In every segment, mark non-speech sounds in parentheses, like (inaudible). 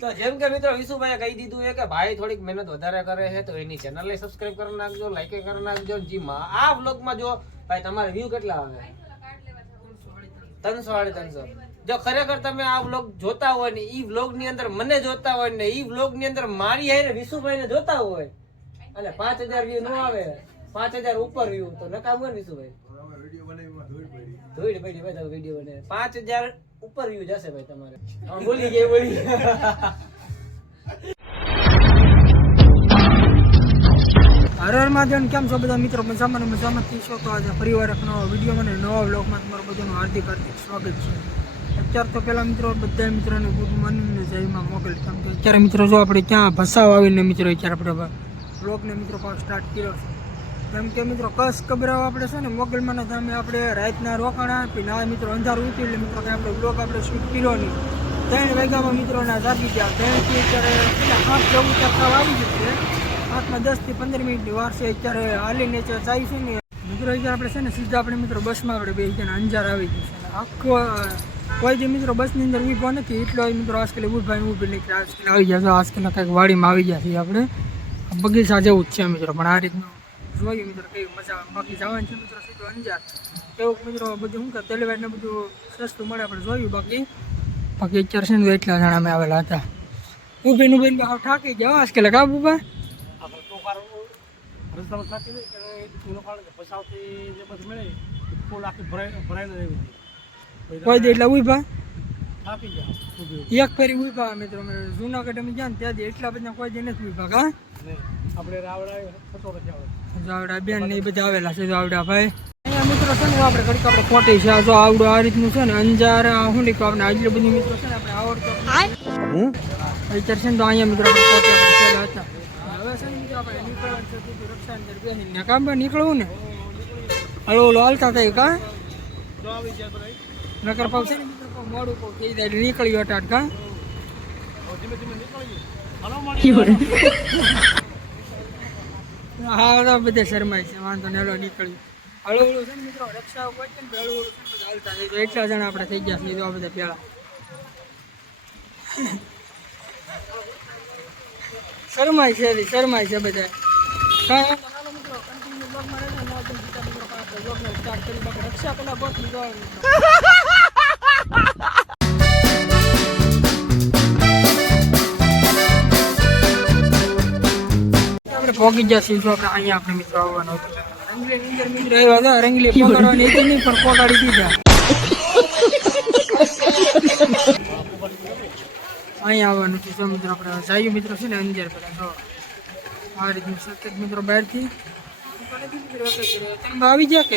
તો જેમ કે મિત્રો વિશુભાઈએ કહી દીધું છે કે ભાઈ થોડીક મહેનત વધારે કરે છે તો એની ચેનલને સબસ્ક્રાઇબ કરી નાખજો લાઈક કરી નાખજો જી માં આ વ્લોગમાં જો ભાઈ તમારે વ્યૂ કેટલા આવે? ત્રણસો સાડી ત્રણસો. જો ખરેખર તમે આ વ્લોગ જોતા હોય ને ઈ વ્લોગની અંદર મને જોતા હોય ને ઈ વ્લોગની અંદર મારી હારે વિશુભાઈ ને જોતા હોય અને પાંચ હજાર વ્યૂ નો આવે પાંચ હજાર ઉપર વ્યૂ તો નકામ હોય ને વિશુભાઈ ધોઈડ પડી. ભાઈ વીડિયો બને પાંચ હજાર ઉપર વ્યૂ જશે ભાઈ તમારે. બોલી ગઈ બોલી હર હર મહાદેવ કેમ છો બધા મિત્રો? મજામાં મજામાં થઈ છો? તો આજે ફરીવાર એક નવો વીડિયો મને નવા વ્લોગમાં તમારું બધાનું હાર્દિક હાર્દિક સ્વાગત છે. અત્યારે તો પેલા મિત્રો બધા મિત્રોને ગુડ મોર્નિંગ ને જયમાં મોકલ કેમ કે અત્યારે મિત્રો જો આપણે ક્યાં ભસાવ આવીને મિત્રો, અત્યારે આપણે બ્લોગને મિત્રો પાછો સ્ટાર્ટ કર્યો છે. કેમ કે મિત્રો, કસ કબરાવ આપણે છે ને, મોગલમાના ધામે આપણે રાતના રોકાણા આપી ના મિત્રો, અંધારું ઉતર્યું, એટલે મિત્રો કે આપણે બ્લોક આપણે શૂટ કર્યો નહીં. ત્રણ વાગ્યામાં મિત્રોના જાગી ગયા. ત્રણથી અત્યારે કેટલા? જવું ચક્કર આવી જશે હાથમાં દસથી પંદર મિનિટની વાર છે. અત્યારે હાલીને જાય છે ને. મિત્રો અત્યારે આપણે છે ને, સીધા આપણે મિત્રો બસમાં આપણે બે જણા અંજાર આવી જશે છે. આખો, કોઈ જે મિત્રો બસની અંદર ઊભો નથી. એટલો મિત્રો આજકાલ ઉભાઈ ઊભી નહીં આજકાલ આવી ગયા છે. આજકાલ કંઈક વાડીમાં આવી ગયા છીએ આપણે. બગીચા જેવું જ છે મિત્રો, પણ આ રીતનું જોઈએ મિત્રો કેવી મજા આવે. બાકી જવાનું છે મિત્રો સીધો અંજાર. એવું મિત્રો બધું શું કે તેલવાડ ને બધું સસ્તું મળે આપણે જોયું બાકી. બાકી અત્યારે છે ને એટલા જણા અમે આવેલા હતા. ઊભી ઊભી હાવ થાકી ગયા આજકાલ કાબુ બા કોઈ દે એટલા ઊભા? એક ફેરી ઊભા મિત્રો અમે જુનાગઢ અમે ગયા ને ત્યાંથી એટલા બધા કોઈ દે નથી ઊભા કા? જાવડા બેન ને એ બધા આવેલા છે જાવડા ભાઈ. અહીંયા મિત્રો છે ને આપણે ઘડીક આપણે ખોટી છે. આ જો આવડું આ રીતનું છે ને અંજાર આ શું નીકળું આપણે આટલી બધી મિત્રો છે ને આપણે આવડતું અત્યારે છે ને તો અહીંયા મિત્રો આપણે ખોટી આપણે છેલ્લા હતા. હવે છે ને મિત્રો આપણે નીકળવાનું છે સીધું રક્ષા અંદર બેસીને કામ પર નીકળવું ને? હળો ઓલો હાલતા થાય કા? નકર પાવ છે ને મિત્રો મોડું પાવ થઈ જાય એટલે નીકળી અટાટ કા? (laughs) હા તો શરમાય છે. વાંધો ને હલો નીકળ્યું હળુ હળુ છે ને મિત્રો રક્ષા હોય છે ને એટલા જણા આપણે થઈ ગયા છીએ આ બધા પેલા શરમાય છે શરમાય છે બધા. કાંઈ મિત્રો, આપણે પોગી ગયા સીધો જો અહીંયા આપણે મિત્રો આવવાનું હતો રંગલી અંદર મિત્રો દીધા. અહીંયા આવવાનું છે જો આપણે જાય મિત્રો છે ને અંજાર પેલા જો. આ રીતનું સતત મિત્રો બહારથી. આવી ગયા કે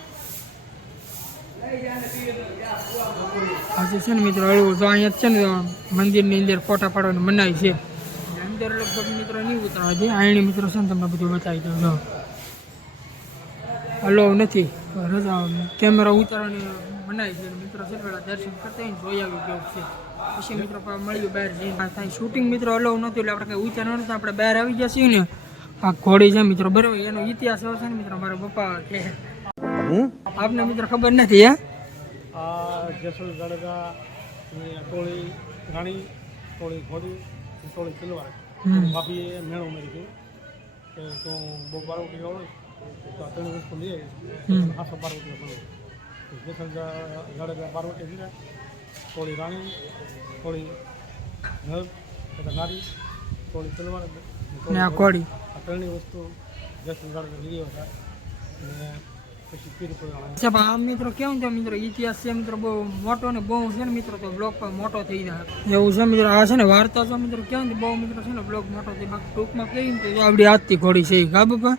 આજે છે ને મિત્રો હળવું તો અહીંયા છે ને મંદિરની અંદર ફોટા પાડવાની મનાઈ છે. અંદર લગભગ મિત્રો નહીં ઉતરવા છે આયણી મિત્રો છે ને તમને બધું બતાવી દઉં. જો. હલો નથી. રજા કેમેરા ઉતારવાની મનાઈ છે. મિત્રો છે પેલા દર્શન કરતા હોય જોઈ આવી ગયું છે. પછી મિત્રો મળ્યું બહાર જઈને. થાય શૂટિંગ મિત્રો અલાઉ નહોતું એટલે આપણે કંઈ ઉતારવાનું નહોતું આપણે બહાર આવી જશે ને આ ઘોડી છે મિત્રો બરાબર. એનો ઇતિહાસ એવો છે ને મિત્રો મારા પપ્પા કે આપને મિત્રો ખબર નથી હે? જેસલ જાડેજા ટોળી રાણી ટોળી ઘોડી ટોળી તલવાર. ભાભીએ મેળો ઉમેરી ગયું કે તું બહુ બારવટી હોય તો આ ત્રણ વસ્તુ લઈ. આવી. આસો બારવટી કરો જેસલ જાડેજા બારવટી લીધા ટોળી રાણી ટોળી નર એટલે નારી ટોળી તલવાર ને આ ત્રણેય વસ્તુ જેસલ જાડેજા લઈ હતા. અને પછી પીર પુરાણ સાહેબ આ મિત્રો કેવું છે મિત્રો? ઇતિહાસ છે મિત્રો બહુ મોટો ને બહુ છે ને મિત્રો તો બ્લોગ પણ મોટો થઈ જાય. એવું છે મિત્રો? આ છે ને વાર્તા છે મિત્રો? કેવું છે? બહુ મિત્રો છે ને બ્લોગ મોટો થઈ બાકી ટૂંકમાં કહીએ ને તો જો આવડી હાથથી ઘોડી છે કા બાપા?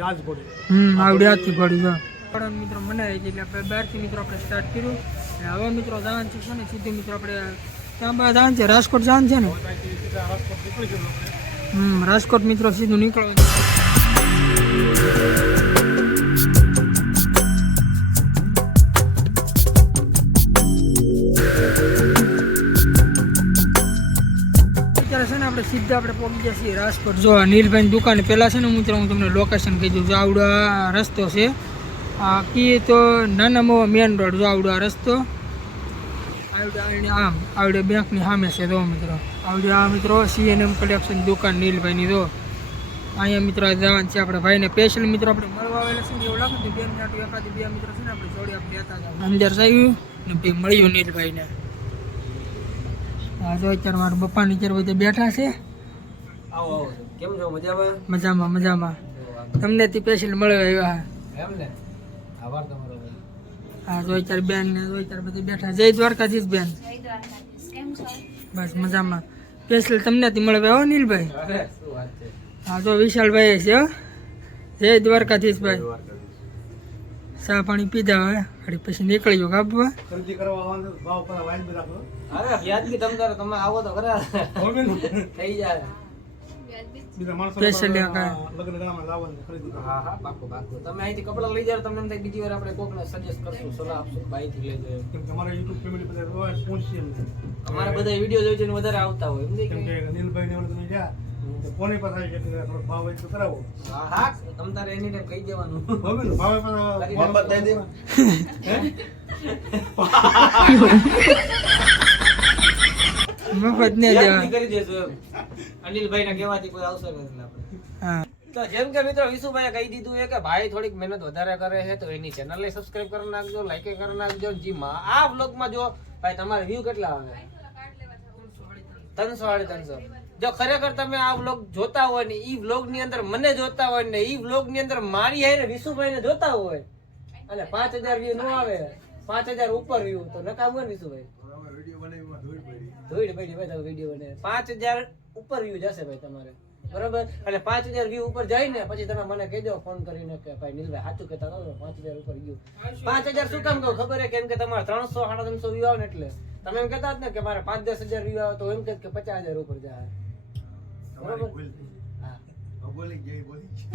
યાદ પડી હમ આવડી હાથથી ઘોડી છે. પણ મિત્રો મનાય છે એટલે આપણે બહારથી મિત્રો આપણે સ્ટાર્ટ કર્યું. અને હવે મિત્રો જવાનું છે ને સીધું મિત્રો આપણે ક્યાં બહાર જવાનું છે રાજકોટ જવાનું છે ને? સીધા રાજકોટ નીકળી ગયો હમ રાજકોટ મિત્રો સીધું નીકળવાનું આપણે સીધા આપણે પહોંચી જઈએ રાજકોટ જો નીલભાઈની દુકાન પહેલાં છે ને, હું હું તમને લોકેશન કહી દઉં. જો રસ્તો છે, આ કીએ તો નાનામો મેન રોડ જો આવડો રસ્તો. આવડે આમ, આવડે બેંકની સામે છે, જો મિત્રો. આવડે આ મિત્રો સીએનએમ કલેક્શન દુકાન નીલભાઈની, જો. અહીંયા મિત્રો જવાનું છે આપણે ભાઈને સ્પેશિયલ મિત્રો આપણે મળવા આવેલા છે એવું લાગે બે મિનિટ બે મિત્રો છે ને, આપણે જોડે આપણે લેતા જાવ અંદર આવ્યું ને મળ્યું નીલભાઈને. આ જો અત્યારે મારા પપ્પા નીચે બધે બેઠા છે. આવો આવો. કેમ છો? મજામાં? મજામાં મજામાં. તમને તે સ્પેશિયલ મળવા આવ્યા એમ ને આભાર તમારો હા જો અત્યારે બેન ને જો અત્યારે બધી બેઠા જય દ્વારકાધીશ બેન. બસ મજામાં. સ્પેશિયલ તમને તે મળવા આવ્યો નીલભાઈ? અરે શું વાત છે? હા જો વિશાલભાઈ છે હો. જય દ્વારકાધીશ ભાઈ. ચા પાણી પીધા હવે ઘડી પછી નીકળી ગયો કાપવા. ખરીદી કરવા આવવાનું ભાવ પર વાઈન બી રાખો. અરે વ્યાજબી તમ તારે તમે આવો તો ખરા. થઈ જાય. બીજા માણસો Special એક લગ્ન ગામમાં લાવવાનું ખરીદી હા હા પાક્કું પાક્કું. તમે અહીંથી કપડા લઈ જાવ તમને એમ બીજી વાર આપણે કોકને સજેસ્ટ કરશું સલાહ આપશું કે લઈ લેજો એમ. કેમ કે અમારા યુટ્યુબ ફેમિલી બધા હોય પહોંચી એમ અમારા બધા વીડિયો જોઈ જોઈને વધારે આવતા હોય એમ કે? નીલભાઈ ને તમે તો કોની પાસે આવી શકે? થોડો ભાવ હોય તો કરાવો. હા હા તમ તારે એની ટાઈમ કહી દેવાનું. હવે ને ભાવે પણ મોહમ્મદ દઈ દે. મફત ને દેવા કરી દેશું અનિલભાઈ ના કહેવાથી કોઈ આવશે નહીં આપણે. તો જેમ કે મિત્રો વિશુભાઈએ કહી દીધું છે કે ભાઈ થોડીક મહેનત વધારે કરે છે તો એની ચેનલને સબસ્ક્રાઇબ કરી નાખજો લાઈક કરી નાખજો જી માં આ વ્લોગમાં જો ભાઈ તમારે વ્યૂ કેટલા આવે? ત્રણસો સાડી ત્રણસો. જો ખરેખર તમે આ વ્લોગ જોતા હોય ને, ઈ વ્લોગની અંદર મને જોતા હોય ને, ઈ વ્લોગની અંદર મારી હારે વિશુભાઈ ને જોતા હોય. અને પાંચ હજાર વ્યૂ નો આવે. પાંચ હજાર ઉપર વ્યૂ તો નકામ હોય ને વિશુભાઈ? ધોઈડ પડી ભાઈ વીડિયો બને પાંચ હજાર ઉપર વ્યૂ જશે ભાઈ તમારે. બરાબર? અને પાંચ હજાર વ્યૂ ઉપર જાય ને, પછી તમે મને કહેજો ફોન કરીને કે ભાઈ નીલભાઈ, સાચું કહેતા નતો પાંચ હજાર ઉપર ગયું પાંચ હજાર શું કામ કહું? ખબર હે કેમ કે તમારે ત્રણસો, સાડા ત્રણસો વ્યૂ આવે ને એટલે. તમે એમ કહેતા જ ને કે મારે પાંચ દસ હજાર વ્યૂ આવે, તો એમ કે પચાસ હજાર ઉપર જાય. હા.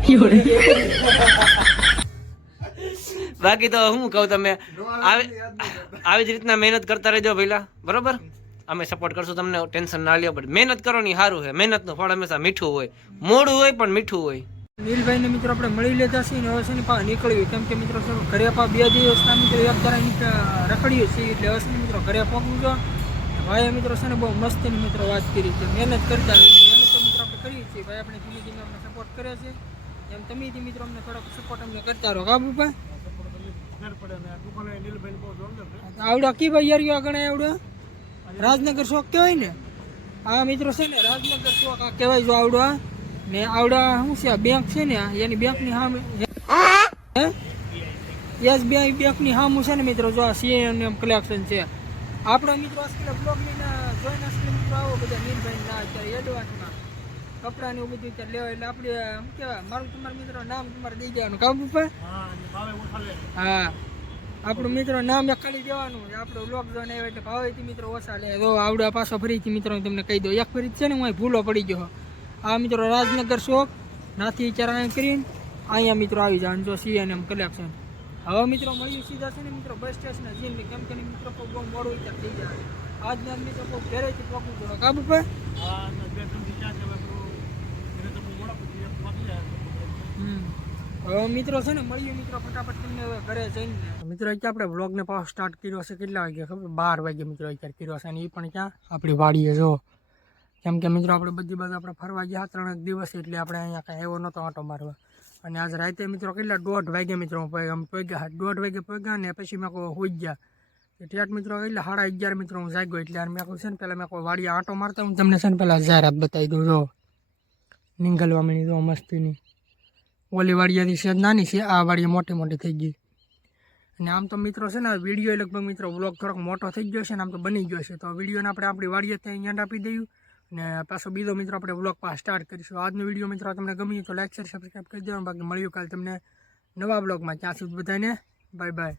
(laughs) બાકી તો હું કહું તમે આવી જ રીતના મહેનત કરતા રહેજો પહેલા બરોબર? અમે સપોર્ટ કરશું તમને ટેન્શન ના લ્યો પણ મહેનત કરો ની સારું છે. મહેનતનું ફળ હંમેશા મીઠું હોય. મોડું હોય પણ મીઠું હોય. નીલભાઈ ને મિત્રો આપણે મળી લેતા છીએ ને હવે છે ને પા નીકળ્યું. કેમ કે મિત્રો શું ઘરે પા બે દિવસના મિત્રો એક જરા રખડ્યું છે એટલે હવે મિત્રો ઘરે પહોંચવું છો. ભાઈએ મિત્રો છે ને બહુ મસ્તીની મિત્રો વાત કરી છે. મહેનત કરતા હોય મહેનત તો મિત્રો આપણે કરીએ છીએ ભાઈ આપણે ધીમે ધીમે અમને સપોર્ટ કરે છે. એમ તમે બી મિત્રો અમને થોડોક સપોર્ટ અમને કરતા રહો કા ભાઈ આવડો કી ભાઈ યાર આગળ આવડો? રાજનગર શોખ કહેવાય ને? આ મિત્રો છે ને રાજનગર શોખ આ કહેવાય જો આવડો ને આવડા શું છે બેંક છે ને એની બેંકની સામે બેંક બેંકની સામું છે ને મિત્રો જો આ સીએમ કલેક્શન છે. આપણો મિત્રો આજકાલ બ્લોગની ના જોઈને આજકાલ મિત્રો આવો બધા નીલભાઈ ના અત્યારે એડવાન્સમાં કપડાને એવું બધું અત્યારે લેવાય એટલે આપણે એમ કહેવાય મારું તમારા મિત્રો નામ તમારે દઈ જવાનું કામ ઉપર હા આપણું મિત્રો નામ એક ખાલી દેવાનું આપણો બ્લોગ જોઈને આવ્યો એટલે ભાવેથી મિત્રો ઓછા લે. તો આવડા પાછો ફરીથી મિત્રો તમને કહી દઉં. એક ફરી છે ને હું ભૂલો પડી ગયો. આ મિત્રો રાજનગર શોખ નાથી ચરાણ કરીને અહીંયા મિત્રો આવી જાય જો સી એન એમ કલેક્શન હવે મિત્રો મળ્યું સીધા છે ને મિત્રો બસ સ્ટેશન જઈને કેમ કે મિત્રો કોઈ બહુ મોડું વિચાર થઈ જાય. આજના મિત્રો કોઈ ઘરેથી પગવું પડે કાબુ પર હા અને બે ત્રણ દી ક્યાં છે હવે પેલું એને તો બહુ મોડા પછી એક વાગી જાય હમ. હવે મિત્રો છે ને, મળીએ મિત્રો ફટાફટ તમને હવે ઘરે જઈને. મિત્રો, અત્યારે આપણે વ્લોગને પાછો સ્ટાર્ટ કર્યો છે, કેટલા વાગ્યા ખબર? બાર વાગે મિત્રો અત્યારે કર્યો છે, અને એ પણ ક્યાં? આપણી વાડીએ, જો. કેમ કે મિત્રો, આપણે બધી બાજુ આપણે ફરવા ગયા ત્રણ દિવસ, એટલે આપણે અહીંયા કાંઈ એવો નહોતો આંટો મારવા. અને આજ રાતે મિત્રો કેટલા? દોઢ વાગે મિત્રો આમ પગ્યા દોઢ વાગે પગ્યા ને પછી મેં કોઈ હોઈ ગયા. ઠેઠ મિત્રો એટલે સાડા અગિયાર મિત્રો હું જાગ્યો, એટલે મેં કહું છે ને પહેલાં મેં કોઈ વાડીએ આંટો મારતા, હું તમને છે ને પહેલાં જાહેરાત બતાવી દઉં, જો. નીંગલવા મળી જો, મસ્તીની. ઓલી વાડિયાની સેજ નાની છે, આ વાડિયા મોટી મોટી થઈ ગઈ. અને આમ તો મિત્રો છે ને વીડિયો લગભગ મિત્રો બ્લોગ થોડોક મોટો થઈ ગયો છે ને, આમ તો બની ગયો છે. તો વિડીયોને આપણે આપણી વાડીએ ત્યાં અહીંયા આપી દઈએ. અને પાછો બીજો મિત્રો આપણે બ્લોગ પાસ સ્ટાર્ટ કરીશું. આજનો વીડિયો મિત્રો તમને ગમી તો લાઈક શેર સબસ્ક્રાઈબ કરી દેવાનું. બાકી મળ્યું કાલે તમને નવા બ્લોગમાં ત્યાં સુધી બધાને બાય બાય